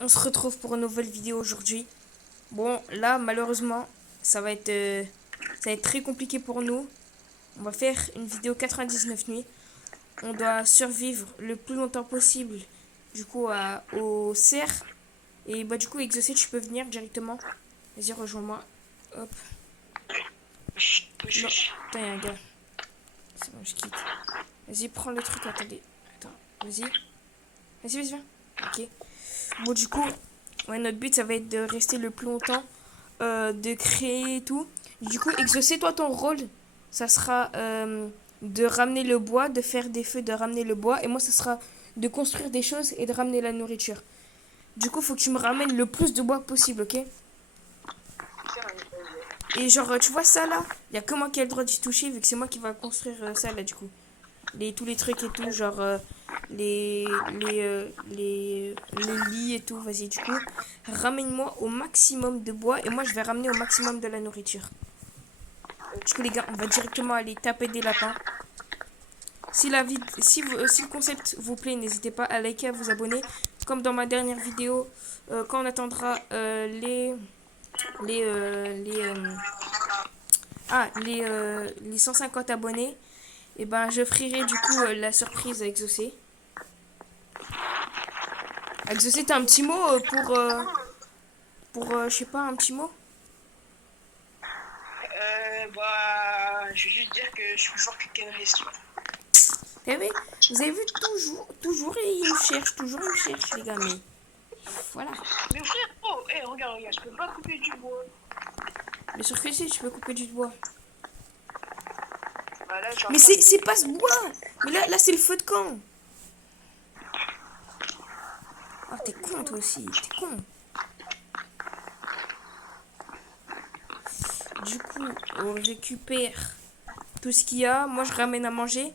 On se retrouve pour une nouvelle vidéo aujourd'hui. Bon, là, malheureusement, ça va être très compliqué pour nous. On va faire une vidéo 99 nuits. On doit survivre le plus longtemps possible, du coup, au cerf. Et bah, du coup, Exocet, tu peux venir directement. Vas-y, rejoins-moi. Hop. Non, putain, y'a un gars. C'est bon, je quitte. Vas-y, prends le truc, attendez. Attends, vas-y. Vas-y, viens. Ok. Bon, du coup, ouais, notre but, ça va être de rester le plus longtemps, de créer et tout. Du coup, Exaucer, toi, ton rôle, ça sera de ramener le bois, de faire des feux, de ramener le bois. Et moi, ça sera de construire des choses et de ramener la nourriture. Du coup, faut que tu me ramènes le plus de bois possible, ok? Et genre, tu vois ça là? Il y a que moi qui ai le droit d'y toucher, vu que c'est moi qui va construire ça là, du coup. Tous les trucs et tout, genre les lits et tout. Vas-y, du coup, ramène-moi au maximum de bois et moi je vais ramener au maximum de la nourriture. Du coup, les gars, on va directement aller taper des lapins. Si le concept vous plaît, n'hésitez pas à liker, à vous abonner. Comme dans ma dernière vidéo, quand on attendra les, les 150 abonnés, et ben je ferai du coup la surprise à Exaucé. Exaucé, t'as un petit mot je sais pas, un petit mot? Je vais juste dire que je suis plus fort que Kenris, tu vois. Eh oui, vous avez vu, toujours, et toujours il me cherche, les gars, mais voilà. Mais frère, oh, hey, regarde, je peux pas couper du bois. Mais sur que si, tu peux couper du bois. Bah là, Mais c'est pas ce bois. Mais là c'est le feu de camp. Oh, t'es con, toi aussi, t'es con. Du coup, on récupère tout ce qu'il y a. Moi, je ramène à manger.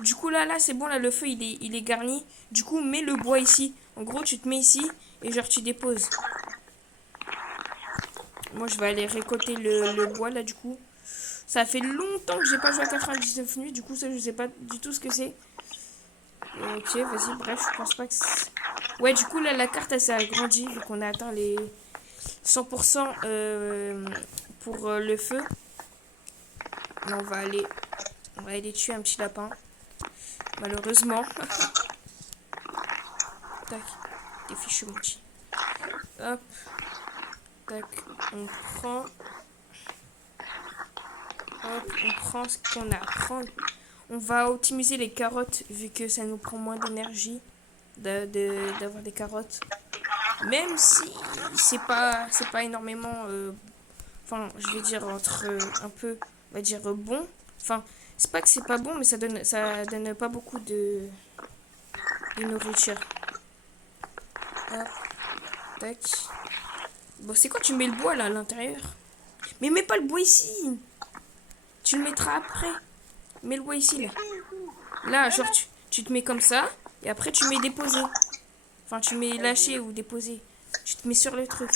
Du coup, là, c'est bon, là, le feu, il est garni. Du coup, mets le bois ici. En gros, tu te mets ici et genre, tu déposes. Moi, je vais aller récolter le bois, là, du coup. Ça fait longtemps que j'ai pas joué à 99 nuits. Du coup, ça, je sais pas du tout ce que c'est. Ok, vas-y, bref, je pense pas que c'est... Ouais, du coup, là, la carte, elle s'est agrandie vu qu'on a atteint les 100% pour le feu. Là, on va aller tuer un petit lapin. Malheureusement. Tac, des fichus, mon petit. Hop. Tac, on prend... Hop, on prend ce qu'on a à prendre. On va optimiser les carottes vu que ça nous prend moins d'énergie d'avoir des carottes. Même si c'est pas énormément... Enfin, je vais dire entre un peu, on va dire bon. Enfin, c'est pas que c'est pas bon, mais ça donne pas beaucoup de nourriture. Hop, tac. Bon, c'est quoi, tu mets le bois là à l'intérieur? Mais mets pas le bois ici. Tu le mettras après. Mets le bois ici là. Là, genre tu te mets comme ça et après tu mets déposer. Enfin, tu mets lâcher ou déposer. Tu te mets sur le truc.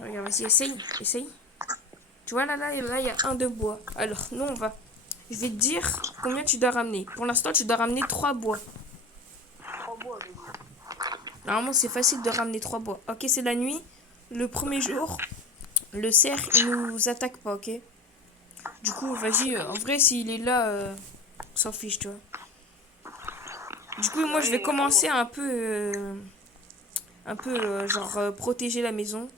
Regarde, vas-y, essaye. Tu vois, là, il y a un de bois. Alors, nous, je vais te dire combien tu dois ramener. Pour l'instant, tu dois ramener 3 bois. 3 bois, Normalement, c'est facile de ramener 3 bois. Ok, c'est la nuit. Le premier jour, le cerf, il nous attaque pas, ok? Du coup, vas-y, en vrai, s'il est là, on s'en fiche, tu vois. Du coup, moi, je vais commencer à genre, protéger la maison.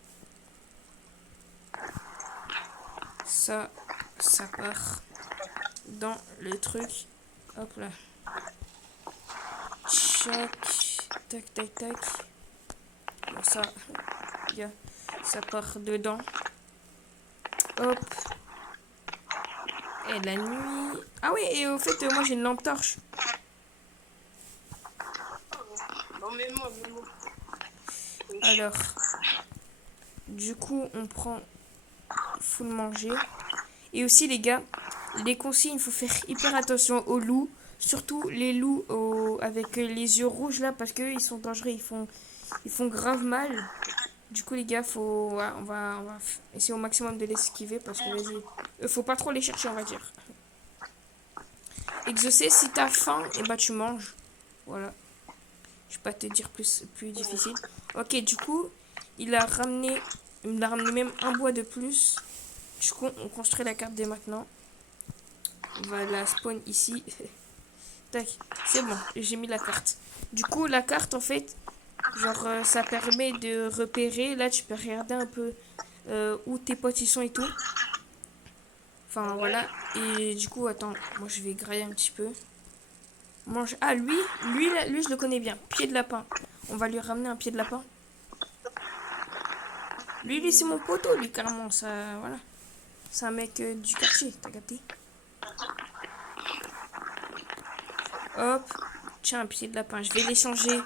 Ça part dans le truc. Hop là. Tac, tac, tac. Bon, ça part dedans. Hop. Et la nuit... Ah oui, et au fait, moi j'ai une lampe torche. Non, mais moi. Alors, du coup, on prend... Faut le manger. Et aussi, les gars, les consignes, il faut faire hyper attention aux loups. Surtout les loups avec les yeux rouges là, parce qu'eux, ils sont dangereux. Ils font grave mal. Du coup, les gars, on va essayer au maximum de les esquiver parce que, vas-y, faut pas trop les chercher, on va dire. Exaucer, si t'as faim, et bah tu manges. Voilà. Je vais pas te dire plus difficile. Ok, du coup, il a ramené même un bois de plus. Du coup, on construit la carte dès maintenant. On va la spawn ici. Tac, c'est bon, j'ai mis la carte. Du coup, la carte, en fait, genre, ça permet de repérer. Là, tu peux regarder un peu où tes potes ils sont et tout. Enfin, voilà. Et du coup, attends, moi je vais grailler un petit peu. Mange. Ah, lui, je le connais bien. Pied de lapin. On va lui ramener un pied de lapin. Lui, c'est mon poteau, lui, carrément. Ça, voilà. C'est un mec du quartier, t'as capté? Hop. Tiens, un pied de lapin. Je vais l'échanger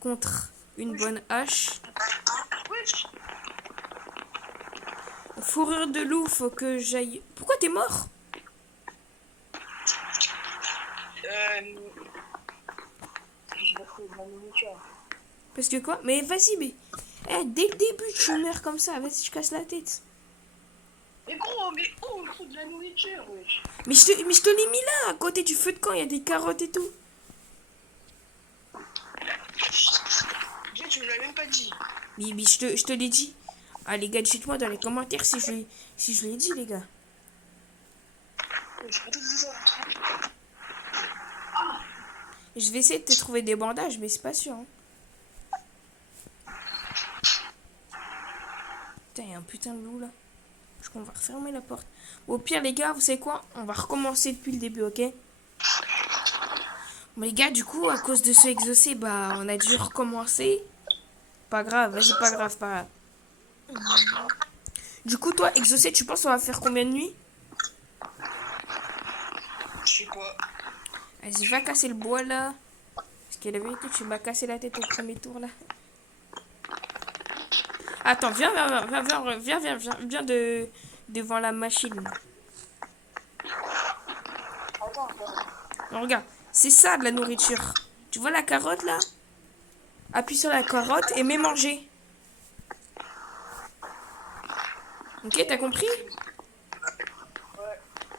contre une bonne hache. Fourrure de loup, faut que j'aille. Pourquoi t'es mort? J'ai pas trouvé de la nourriture. Parce que quoi? Mais vas-y, mais. Eh, dès le début, tu meurs comme ça. Vas-y, je casse la tête. Mais gros, mais oh, on trouve de la nourriture, wesh. Mais je te l'ai mis là, à côté du feu de camp. Il y a des carottes et tout. Déjà, tu me l'as même pas dit. Mais je te l'ai dit. Ah, les gars, dites-moi dans les commentaires si je l'ai dit, les gars. Je pas tout ça. Je vais essayer de te trouver des bandages, mais c'est pas sûr. Hein. Putain, il y a un putain de loup là. Je crois qu'on va refermer la porte. Au pire, les gars, vous savez quoi? On va recommencer depuis le début, ok? Bon, les gars, du coup, à cause de ce exaucé, bah, on a dû recommencer. Pas grave, vas-y, pas grave, pas grave. Du coup, toi, exaucé, tu penses on va faire combien de nuits? Je sais pas. Vas-y, va casser le bois là. Parce que la vérité, tu m'as cassé la tête au premier tour là. Attends, viens devant la machine. Attends. Non, regarde, c'est ça de la nourriture. Tu vois la carotte là? Appuie sur la carotte et mets manger. Ok, t'as compris?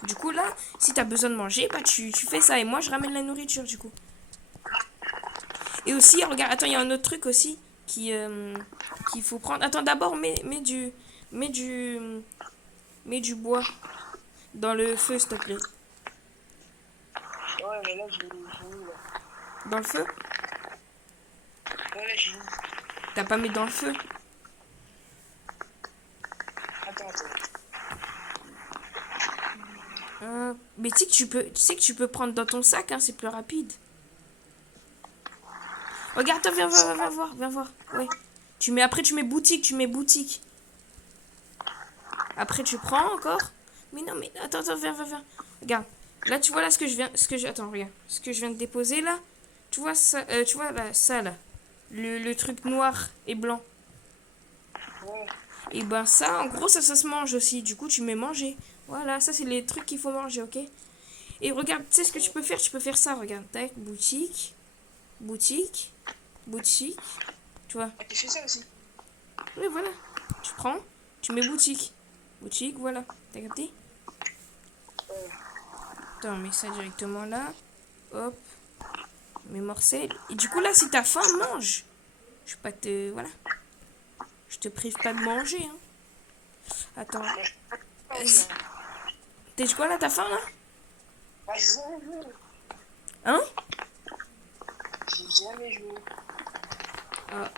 Du coup là, si t'as besoin de manger, bah tu fais ça et moi je ramène la nourriture du coup. Et aussi, regarde, attends, il y a un autre truc aussi qu'il faut prendre. Attends, d'abord mets du bois dans le feu, s'il te plaît. Ouais, mais là, j'ai mis là. Dans le feu? Ouais, là, j'ai mis. T'as pas mis dans le feu? Attends. Mais tu sais que tu peux prendre dans ton sac, hein, c'est plus rapide. Regarde, toi, viens voir. Ouais. Après tu mets boutique. Après tu prends encore. Mais non, mais attends, viens. Regarde. Là, tu vois là attends, regarde. Ce que je viens de déposer là. Tu vois ça, là, ça là. Le truc noir et blanc. Ouais. Et ben ça, en gros, ça se mange aussi. Du coup, tu mets manger. Voilà, ça c'est les trucs qu'il faut manger, ok? Et regarde, tu sais ce que tu peux faire? Tu peux faire ça, regarde. Tac, boutique. Tu vois? Ah, tu fais ça aussi? Oui, voilà. Tu prends, tu mets boutique. Boutique, voilà. T'as capté? Attends, on met ça directement là. Hop. Mes morcelles. Et du coup, là, si t'as faim, mange. Je vais pas te... Voilà. Je te prive pas de manger, hein. Attends. Vas-y. T'es quoi, là? T'as faim, là? Ah, j'ai jamais joué. Hein? J'ai jamais joué. Ah.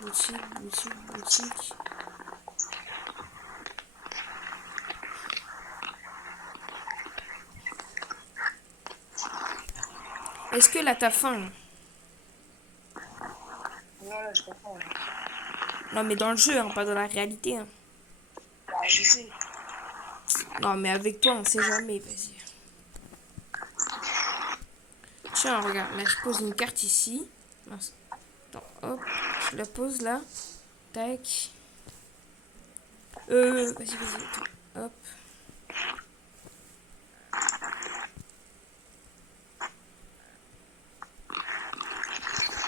Boutique. Est-ce que là, t'as faim? Non, là, je comprends. Non, mais dans le jeu, hein, pas dans la réalité. Hein. Bah, je sais. Non, mais avec toi, on sait jamais. Vas-y. Tiens, regarde. Là, je pose une carte ici. Mince. Attends, hop. Je la pose là. Tac. Vas-y. Attends. Hop.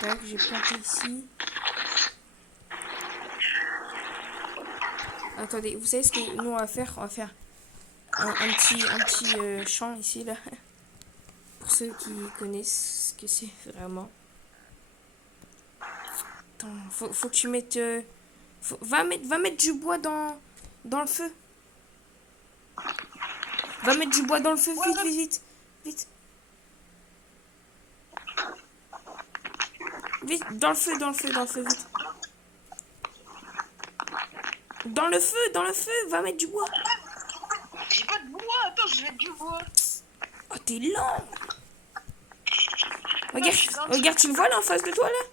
Tac, j'ai planté ici. Attendez, vous savez ce que nous on va faire? On va faire un petit champ ici là. ceux qui connaissent ce que c'est vraiment. Attends, faut que tu mettes... va mettre du bois dans le feu. Va mettre du bois dans le feu, vite. Vite, dans le feu, vite. Dans le feu, va mettre du bois. J'ai pas de bois, attends, je vais mettre du bois. Oh, t'es lent. Regarde, tu le vois là en face de toi là?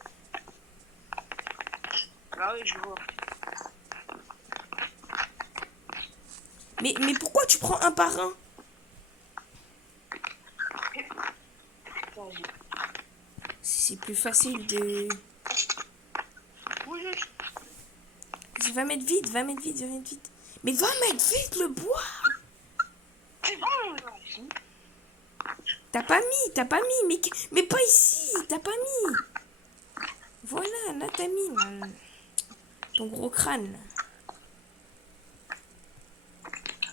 Ah oui, je vois. Mais pourquoi tu prends un par un? C'est plus facile de... Oui. Va mettre vite. Mais va mettre vite le bois. C'est bon. T'as pas mis, mais pas ici, t'as pas mis. Voilà, là t'as mis là. Ton gros crâne là.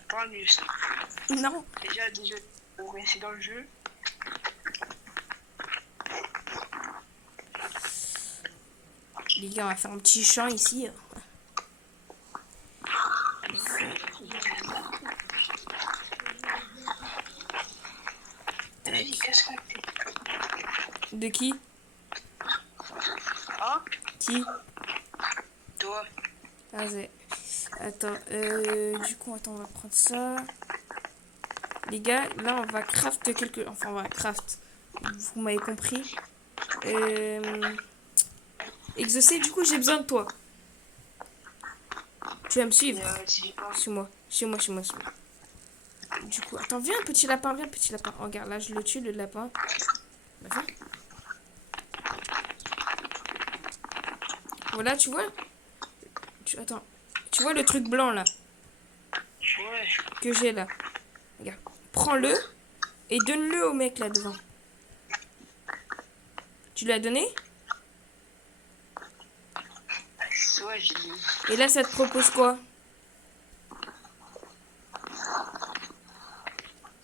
Pas mieux ça. Non. Déjà, on va essayer dans le jeu. Les gars, on va faire un petit champ ici. De qui? Hein? Qui? Toi. Ah, attends, du coup, attends, on va prendre ça. Les gars, là, on va craft quelque... Enfin, on va craft. Vous m'avez compris. Exaucé, du coup, j'ai besoin de toi. Tu vas me suivre? Suis-moi. Du coup, attends, viens, petit lapin. Regarde, là, je le tue, le lapin. Bah, viens. Voilà, tu vois? Attends. Tu vois le truc blanc, là? Ouais. Que j'ai, là. Regarde. Prends-le et donne-le au mec, là, devant. Tu l'as donné? Ouais, j'ai dit. Et là, ça te propose quoi?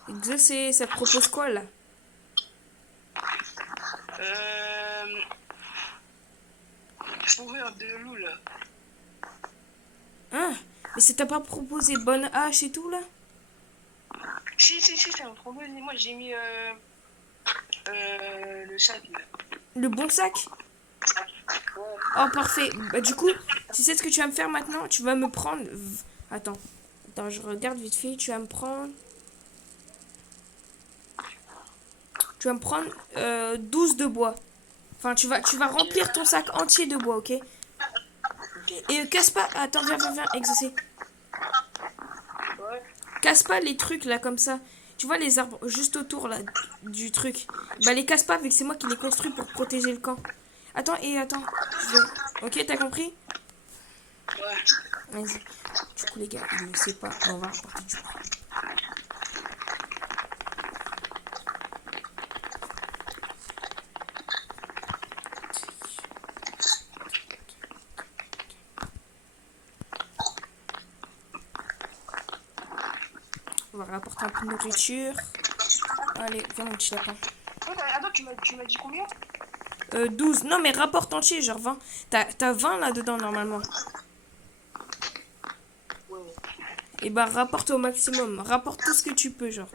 Exaucé, ça te propose quoi, là? Je trouvais un de loup là. Hein? Mais ça t'a pas proposé bonne hache et tout, là? Si, ça m'a proposé. Moi, j'ai mis le sac là. Le bon sac? Ouais. Oh, parfait. Bah, du coup, tu sais ce que tu vas me faire maintenant? Tu vas me prendre... Attends, je regarde vite fait. Tu vas me prendre 12 de bois. Enfin, tu vas remplir ton sac entier de bois, ok? Et casse pas... Attends, viens, exaucé. Ouais. Casse pas les trucs, là, comme ça. Tu vois les arbres juste autour, là, du truc. Bah, les casse pas, vu que c'est moi qui les construis pour protéger le camp. Attends. Ok, t'as compris? Ouais. Vas-y. Du coup, les gars, il ne sait pas. On va rapporter du bois. On va rapporter un peu de nourriture. Allez, viens mon petit lapin. Attends, tu m'as dit combien? 12. Non, mais rapporte entier, genre 20. T'as 20 là-dedans, normalement. Ouais. Et bah, rapporte au maximum. Rapporte tout ce que tu peux, genre.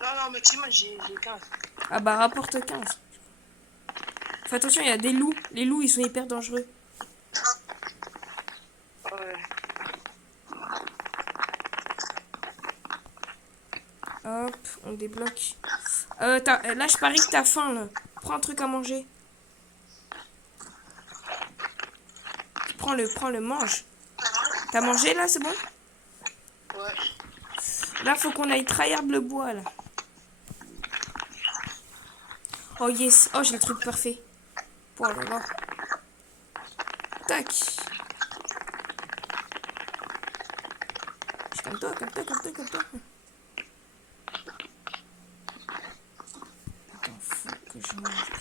Non, maximum, j'ai 15. Ah bah, rapporte 15. Fais attention, il y a des loups. Les loups, ils sont hyper dangereux. Ouais. Hop, on débloque. Là, je parie que t'as faim, là. Prends un truc à manger. Prends-le, mange. T'as mangé, là, c'est bon? Ouais. Là, faut qu'on aille tryhard le bois, là. Oh, yes. Oh, j'ai le truc parfait. Oh là là. Tac. Comme toi. Attends, faut que je mange.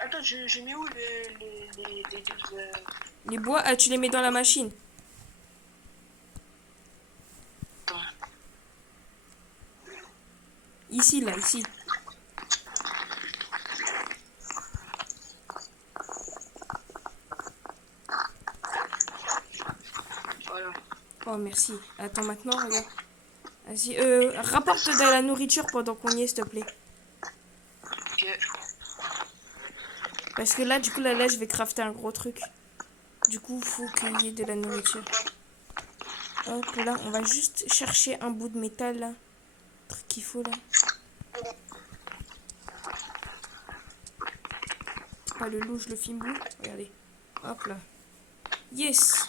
Attends, je mets où les 12 Les bois, ah, tu les mets dans la machine. Attends. Ici, là, ici. Voilà. Oh, merci. Attends, maintenant, regarde. Vas-y, rapporte de la nourriture pendant qu'on y est, s'il te plaît. Ok. Parce que là, du coup, là, je vais crafter un gros truc. Du coup, faut qu'il y ait de la nourriture. Hop, là, on va juste chercher un bout de métal, là. Truc qu'il faut, là. Pas le loup, je le filme bout. Regardez. Hop, là. Yes.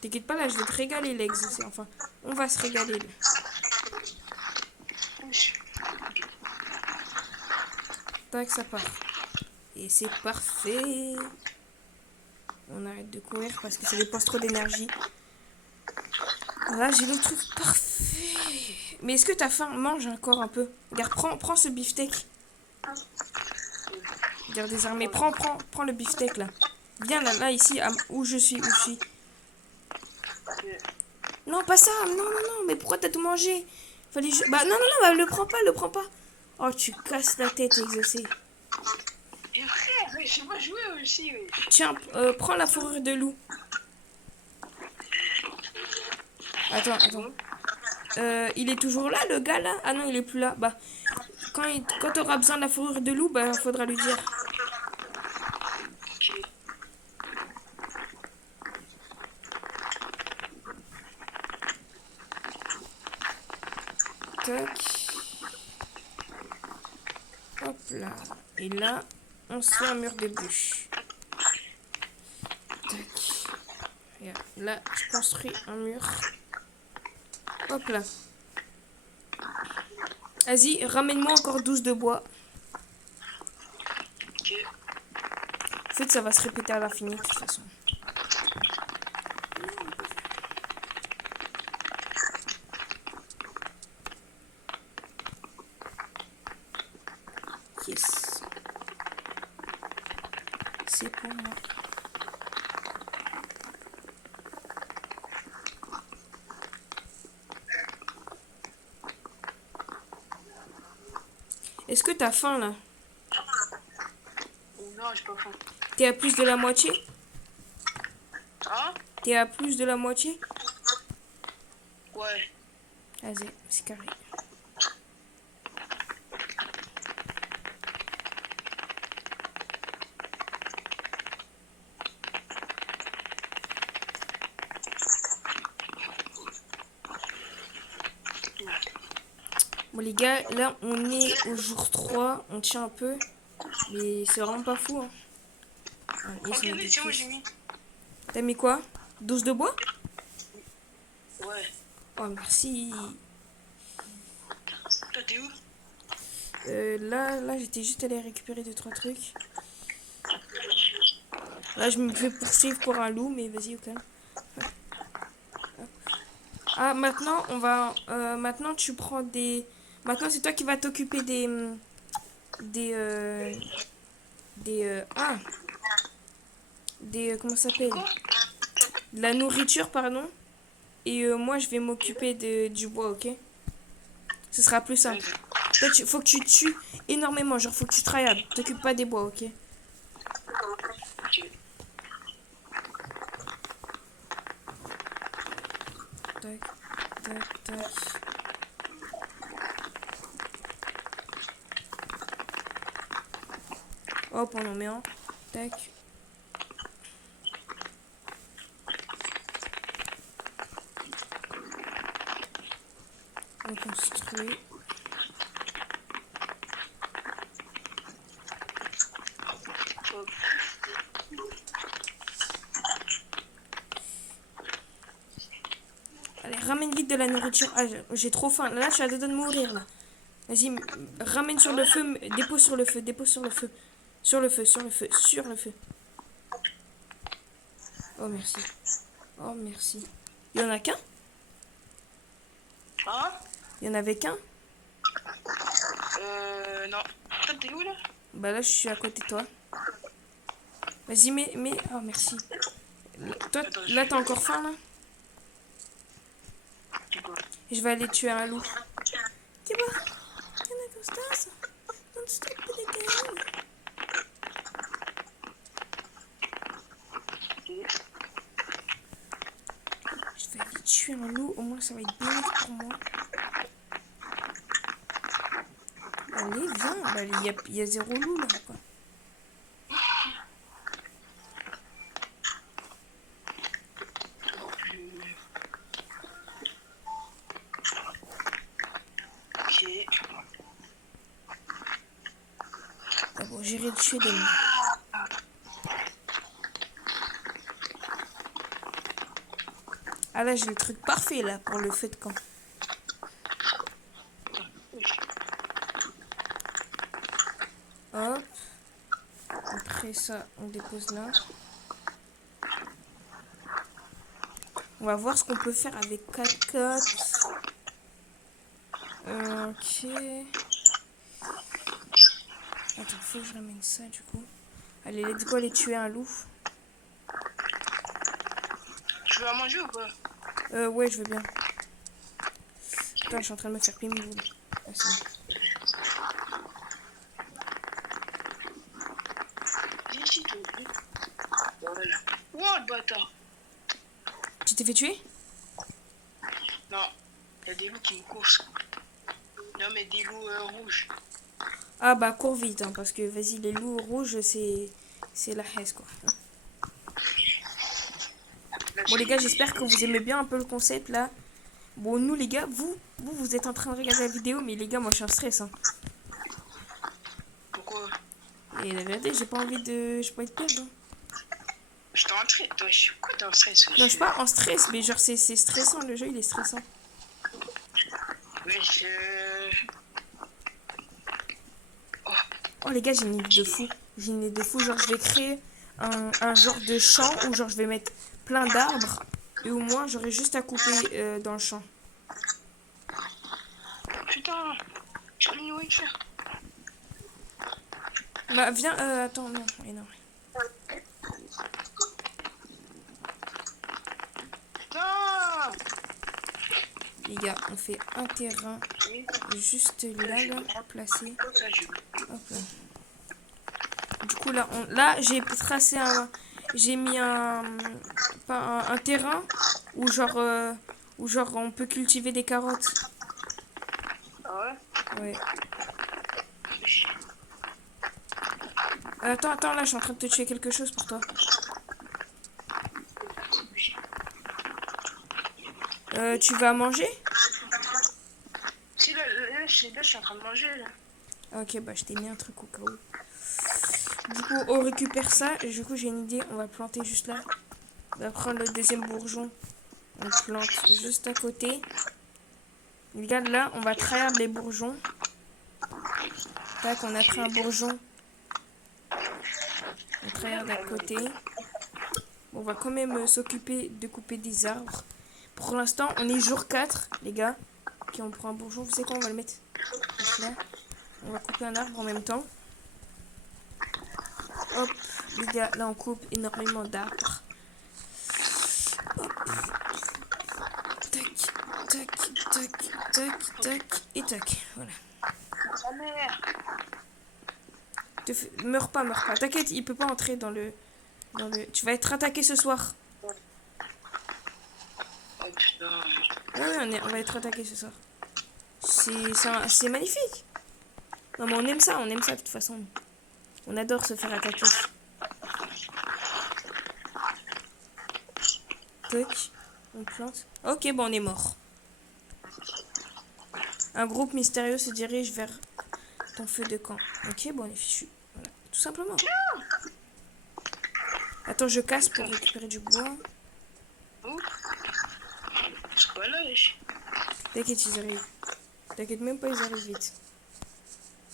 T'inquiète pas, là, je vais te régaler, Lex. Enfin, on va se régaler, là. Tac, ça part. Et c'est parfait. On arrête de courir parce que ça dépense trop d'énergie. Là, j'ai le truc parfait. Mais est-ce que t'as faim? Mange encore un peu. Regarde, prends ce beefsteak. Regarde, désarmé. Prends le beefsteak, là. Viens, là, ici, où je suis. Non, pas ça. Non, mais pourquoi t'as tout mangé? Fallait Bah, non, bah, le prends pas. Oh, tu casses la tête, exaucé. Et frère, je sais pas jouer aussi. Tiens, prends la fourrure de loup. Attends. Il est toujours là, le gars, là? Ah non, il est plus là. Bah, quand t'auras besoin de la fourrure de loup, bah, faudra lui dire. Ok. Tac. Hop là. Et là, on se fait un mur de bûches. Tac. Regarde, là, je construis un mur. Hop là. Vas-y, ramène-moi encore 12 de bois. Ok. En fait, ça va se répéter à l'infini, de toute façon. Yes. C'est pour moi. Est-ce que t'as faim, là? Non, j'ai pas faim. T'es à plus de la moitié? Hein? T'es à plus de la moitié? Ouais. Vas-y, c'est carré. Bon les gars, là on est au jour 3, on tient un peu, mais c'est vraiment pas fou. Hein. Regardez, c'est moi j'ai mis. T'as mis quoi? 12 de bois? Ouais. Oh merci. Toi t'es où? Là j'étais juste allé récupérer 2-3 trucs. Là je me fais poursuivre pour un loup, mais vas-y au calme. Ah maintenant on va... maintenant tu prends des... Maintenant c'est toi qui vas t'occuper comment ça s'appelle? De la nourriture, pardon. Et moi, je vais m'occuper du bois, ok? Ce sera plus simple. Toi, faut que tu tues énormément. Genre, faut que tu tryhardes. T'occupes pas des bois, ok? Tac, tac. Hop, on en met un. Tac. On construit. Allez, ramène vite de la nourriture. Ah, j'ai trop faim. Là, je suis à deux doigts de mourir, là. Vas-y, ramène sur le feu. Dépose sur le feu. Sur le feu. Oh, merci. Il y en a qu'un? Hein? Il y en avait qu'un? Non. Toi t'es où là? Bah là, je suis à côté de toi. Vas-y, mais... Oh, merci. Toi, là, t'as encore faim, là? Je vais aller tuer un loup. Que va? ¿Cómo estás? ¿Dónde está el pequeño? Je vais aller tuer un loup, au moins ça va être bénéfique pour moi. Allez, viens. Bah, il y a 0 loup là, quoi. Ok. Ah bon, j'irai tuer des loups. Ah là, j'ai le truc parfait là pour le feu de camp. Hop. Après ça, on dépose là. On va voir ce qu'on peut faire avec 4 cotes. Ok. Attends, faut que je ramène ça du coup. Allez, let's go aller tuer un loup. Tu veux à manger ou pas? Ouais, je veux bien. Putain, je suis en train de me faire pimboule. Ah, c'est bon. Viens ici, toi. Voilà. Oh, le bâtard. Tu t'es fait tuer? Non, il y a des loups qui me coursent. Non, mais des loups rouges. Ah bah cours vite hein, parce que vas-y les loups rouges c'est la haisse quoi. Là, Bon les gars, j'espère que vous aimez bien un peu le concept là. Bon nous les gars, vous êtes en train de regarder la vidéo, mais les gars moi je suis en stress hein. Pourquoi? Et la vérité j'ai pas envie de perdre hein. Je t'en entré, toi, je suis quoi dans le stress? Non je suis pas en stress, mais genre c'est stressant, le jeu il est stressant. Mais je... Oh les gars, j'ai une idée de fou. J'ai une idée de fou, genre je vais créer un genre de champ où genre je vais mettre plein d'arbres et au moins j'aurai juste à couper dans le champ. Putain, j'ai plus de nourriture. Bah viens, attends, non, non. Putain. Les gars, on fait un terrain juste là, placé. Ça, je... Hop là. Du coup là, là j'ai tracé j'ai mis un terrain où genre on peut cultiver des carottes. Ah ouais? Ouais. Attends, là je suis en train de te tuer quelque chose pour toi. Tu vas manger? Si, là, je suis en train de manger, là. Ok, bah je t'ai mis un truc au cas où. Du coup, on récupère ça. Et du coup, j'ai une idée. On va planter juste là. On va prendre le deuxième bourgeon. On le plante juste à côté. Regarde là, on va trahir les bourgeons. Tac, on a pris un bourgeon. On trahir d'à côté. Bon, on va quand même s'occuper de couper des arbres. Pour l'instant, on est jour 4, les gars. Ok, on prend un bourgeon. Vous savez quoi, on va le mettre juste là. On va couper un arbre en même temps. Hop, les gars, là on coupe énormément d'arbres. Hop. Tac, tac, tac, tac, tac, et tac. Voilà. Sa mère. Meurs pas. T'inquiète, il peut pas entrer dans le... Tu vas être attaqué ce soir. Oh putain. Ouais, on va être attaqué ce soir. C'est magnifique. Non mais on aime ça de toute façon. On adore se faire attaquer. Tac, on plante. Ok, bon on est mort. Un groupe mystérieux se dirige vers ton feu de camp. Ok, bon on est fichu. Voilà, tout simplement. Attends, je casse pour récupérer du bois. C'est quoi là, wesh? T'inquiète, ils arrivent. T'inquiète même pas, ils arrivent vite.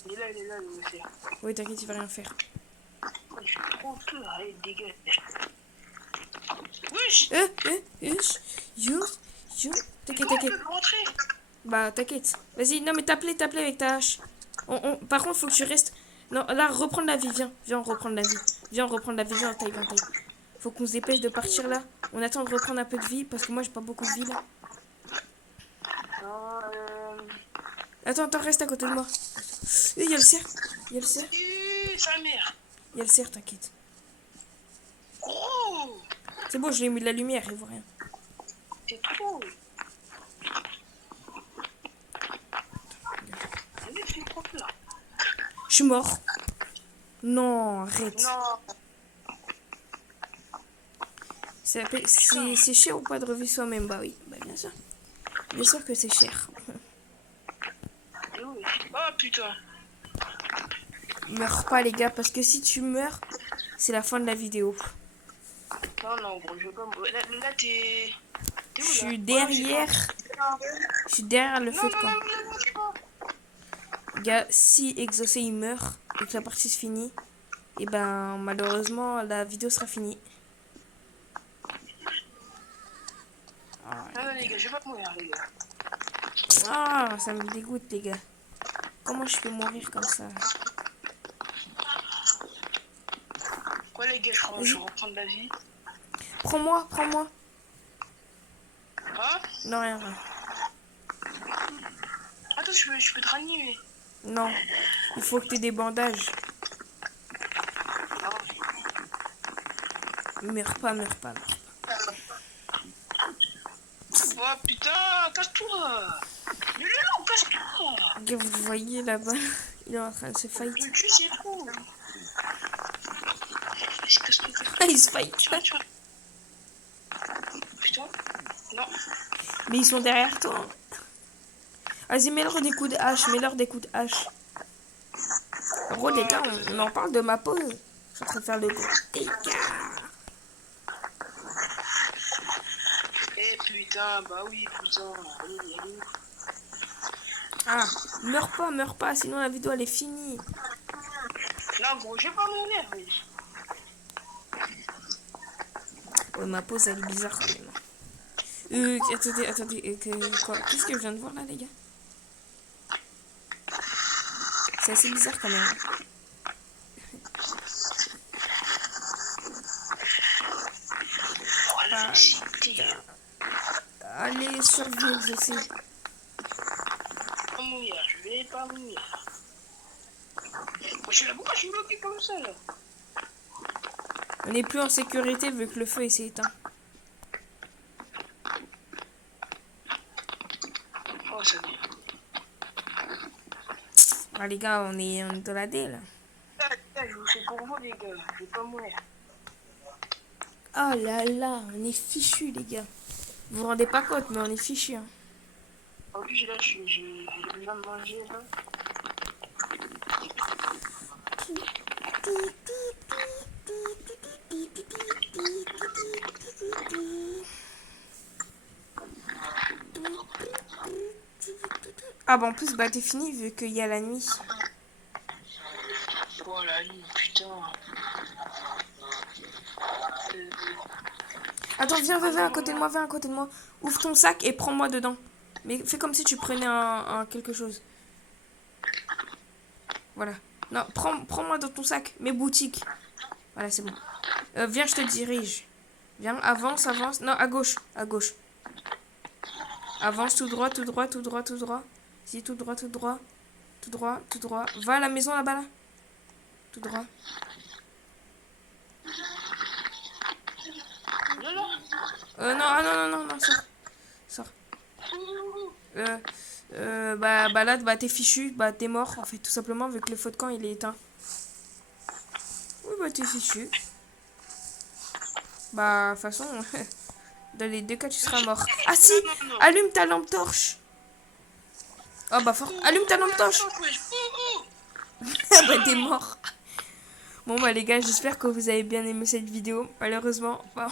Il est là, le monsieur. Oui, t'inquiète, il va rien faire. Je suis trop peur, allez, dégage. Wesh! Yo. T'inquiète. Rentrer. Bah, t'inquiète. Vas-y, non mais tape-les avec ta hache. Par contre, faut que tu restes... Non, là, reprendre la vie, viens, on reprend la vie. Viens, on reprend la vie, viens, en taille. Faut qu'on se dépêche de partir là. On attend de reprendre un peu de vie, parce que moi, j'ai pas beaucoup de vie là. Attends, attends, reste à côté de moi. Il y a le cerf. Il y a le cerf. Sa mère. Il y a le cerf, t'inquiète. Gros. C'est bon, je lui ai mis de la lumière, il voit rien. C'est trop. C'est propre là. Je suis mort. Non, arrête. Non. C'est cher ou pas de revivre soi-même? Bah oui, bah bien sûr. Bien sûr que c'est cher. Oh putain. Meurs pas les gars, parce que si tu meurs, c'est la fin de la vidéo. Non, non, gros, je veux pas mourir. Là t'es. T'es où Je là? suis derrière. Je suis derrière le feu de camp. Les gars, si Exaucé il meurt et que la partie se finit, et ben malheureusement la vidéo sera finie. Non, les gars, je vais pas mourir, les gars. Ah, ça me dégoûte les gars. Comment je peux mourir comme ça? Quoi, les gars, je vais reprendre la vie. Prends-moi, prends-moi. Hein? Non, rien, rien. Attends, je peux te ranimer. Non, il faut que tu aies des bandages. Meurs pas, meurs pas, meurs pas. Oh putain, casse-toi. Mais là, casse-toi. Regarde, vous le voyez là-bas, il est en train de se fight. Le cul, c'est fou. Vas-y, casse-toi. Ah, il se fight. Tu vois. Putain. Non. Mais ils sont derrière toi. Vas-y, mets-leur des coups de hache, mets-leur des coups de hache. En gros, les gars, on en parle de ma pause. Je suis en train de faire le gros dégât. Eh putain, bah oui, putain. Allez. Ah, meurs pas, sinon la vidéo elle est finie. Non, gros, je vais pas mourir, oui. Ouais, ma pause elle est bizarre quand même. Attendez, quoi? Qu'est-ce que je viens de voir là, les gars? C'est assez bizarre quand même. Voilà, Allez, survivre, je sais. Pas mourir, je vais pas mourir. Pourquoi je suis bloqué comme ça, là? On n'est plus en sécurité vu que le feu s'est éteint. Oh, ça vient. Ah, les gars, on est dans la D là. Je vous fais pour vous, les gars. Je vais pas mourir. Oh là là, on est fichus, les gars. Vous vous rendez pas compte, mais on est fichus. Hein. En plus, là, j'ai besoin de manger, là. Ah bah en plus, bah t'es fini vu qu'il y a la nuit. Oh la nuit, putain. Attends, viens à côté de moi, viens à côté de moi. Ouvre ton sac et prends-moi dedans. Mais fais comme si tu prenais un quelque chose. Voilà. Non, prends-moi dans ton sac, mes boutiques. Voilà, c'est bon. Viens, je te dirige. Viens, avance. Non, à gauche. Avance tout droit. Si, tout droit. Va à la maison là-bas, là. Tout droit. Non, sors. Bah là, bah t'es fichu, bah t'es mort, en fait, tout simplement, vu que le feu de camp, il est éteint. Oui, bah t'es fichu. Bah, de toute façon, dans les deux cas, tu seras mort. Ah si, allume ta lampe torche. Oh bah fort, allume ta lampe torche. Bah t'es mort. Bon bah les gars, j'espère que vous avez bien aimé cette vidéo. Malheureusement, bah,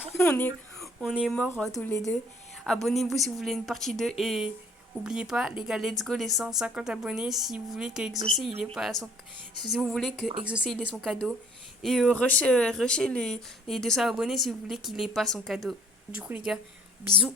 on est morts tous les deux. Abonnez-vous si vous voulez une partie 2 et oubliez pas les gars, let's go les 150 abonnés si vous voulez que Exaucé il ait pas son si vous voulez que Exaucé il ait son cadeau et rushez les 200 abonnés si vous voulez qu'il ait pas son cadeau. Du coup les gars, bisous.